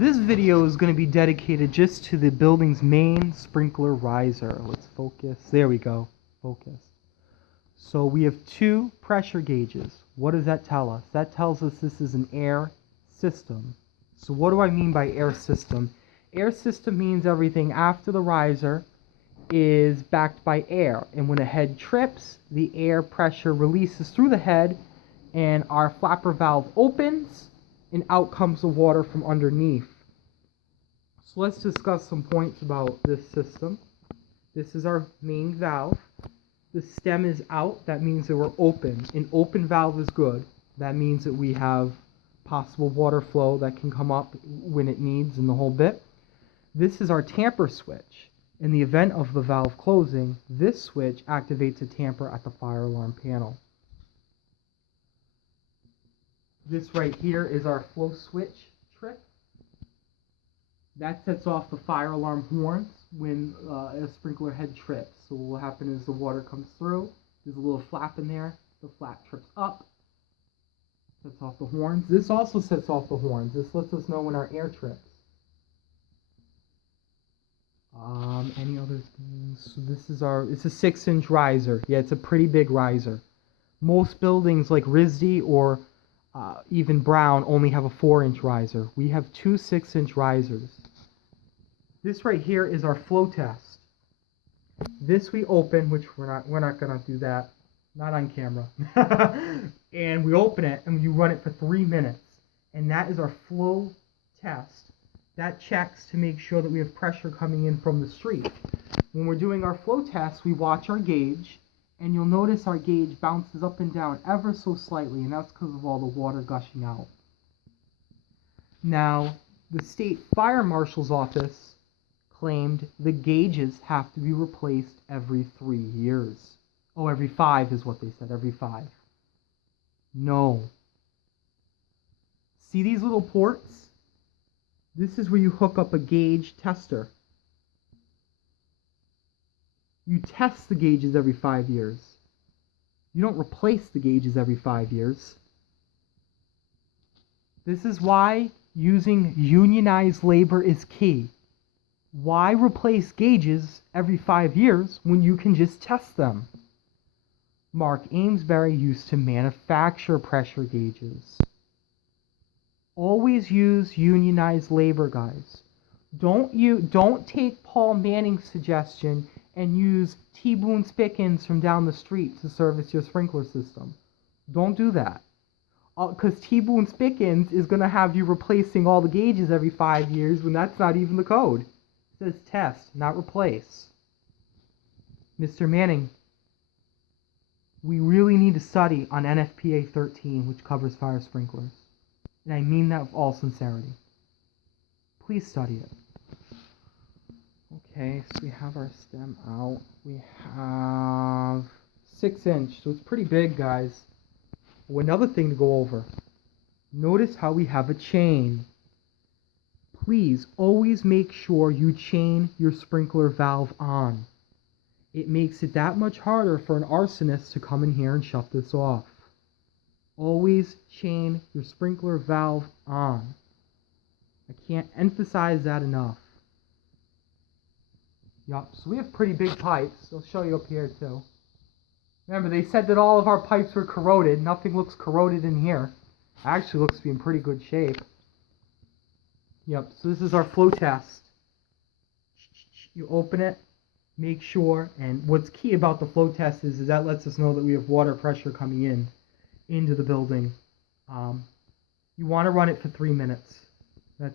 This video is going to be dedicated just to the building's main sprinkler riser. Let's focus. There we go. Focus. So we have two pressure gauges. What does that tell us? That tells us this is an air system. So what do I mean by air system? Air system means everything after the riser is backed by air. And when a head trips, the air pressure releases through the head and our flapper valve opens and out comes the water from underneath. So let's discuss some points about this system. This is our main valve. The stem is out. That means that we're open. An open valve is good. That means that we have possible water flow that can come up when it needs and the whole bit. This is our tamper switch. In the event of the valve closing, this switch activates a tamper at the fire alarm panel. This right here is our flow switch trick. That sets off the fire alarm horns when a sprinkler head trips. So what will happen is the water comes through, there's a little flap in there, the flap trips up, sets off the horns. This also sets off the horns. This lets us know when our air trips. Any other things? So this is it's a 6-inch riser. Yeah, it's a pretty big riser. Most buildings like RISD or even Brown only have a 4-inch riser. We have two 6-inch risers. This right here is our flow test. This we open, which we're not gonna do that, not on camera. And we open it and you run it for 3 minutes, and that is our flow test. That checks to make sure that we have pressure coming in from the street. When we're doing our flow test, we watch our gauge, and you'll notice our gauge bounces up and down ever so slightly, and that's because of all the water gushing out. Now, the State Fire Marshal's office claimed the gauges have to be replaced every 3 years. Oh, every 5 is what they said, every 5. No. See these little ports? This is where you hook up a gauge tester. You test the gauges every 5 years. You don't replace the gauges every 5 years. This is why using unionized labor is key. Why replace gauges every 5 years when you can just test them? Mark Amesbury used to manufacture pressure gauges. Always use unionized labor, guys. Don't take Paul Manning's suggestion and use T. Boone Spickens from down the street to service your sprinkler system. Don't do that. Because T. Boone Spickens is going to have you replacing all the gauges every 5 years when that's not even the code. It says test, not replace. Mr. Manning, we really need to study on NFPA 13, which covers fire sprinklers. And I mean that with all sincerity. Please study it. Okay, so we have our stem out. We have 6-inch, so it's pretty big, guys. Oh, another thing to go over. Notice how we have a chain. Please always make sure you chain your sprinkler valve on. It makes it that much harder for an arsonist to come in here and shut this off. Always chain your sprinkler valve on. I can't emphasize that enough. Yup, so we have pretty big pipes. I'll show you up here too. Remember, they said that all of our pipes were corroded. Nothing looks corroded in here. Actually looks to be in pretty good shape. Yep, so this is our flow test. You open it, make sure, and what's key about the flow test is that lets us know that we have water pressure coming in into the building. You want to run it for 3 minutes. That's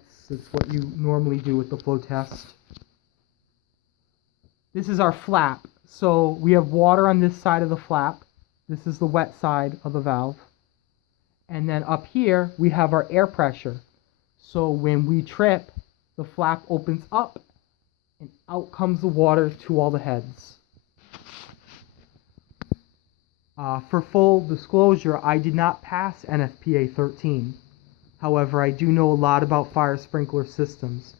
what you normally do with the flow test. This is our flap. So we have water on this side of the flap. This is the wet side of the valve. And then up here, we have our air pressure. So when we trip, the flap opens up and out comes the water to all the heads. For full disclosure, I did not pass NFPA 13. However, I do know a lot about fire sprinkler systems.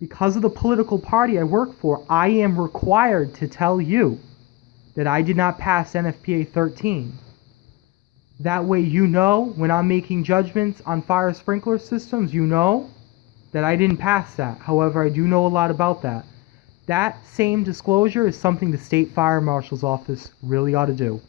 Because of the political party I work for, I am required to tell you that I did not pass NFPA 13. That way you know when I'm making judgments on fire sprinkler systems, you know that I didn't pass that. However, I do know a lot about that. That same disclosure is something the State Fire Marshal's office really ought to do.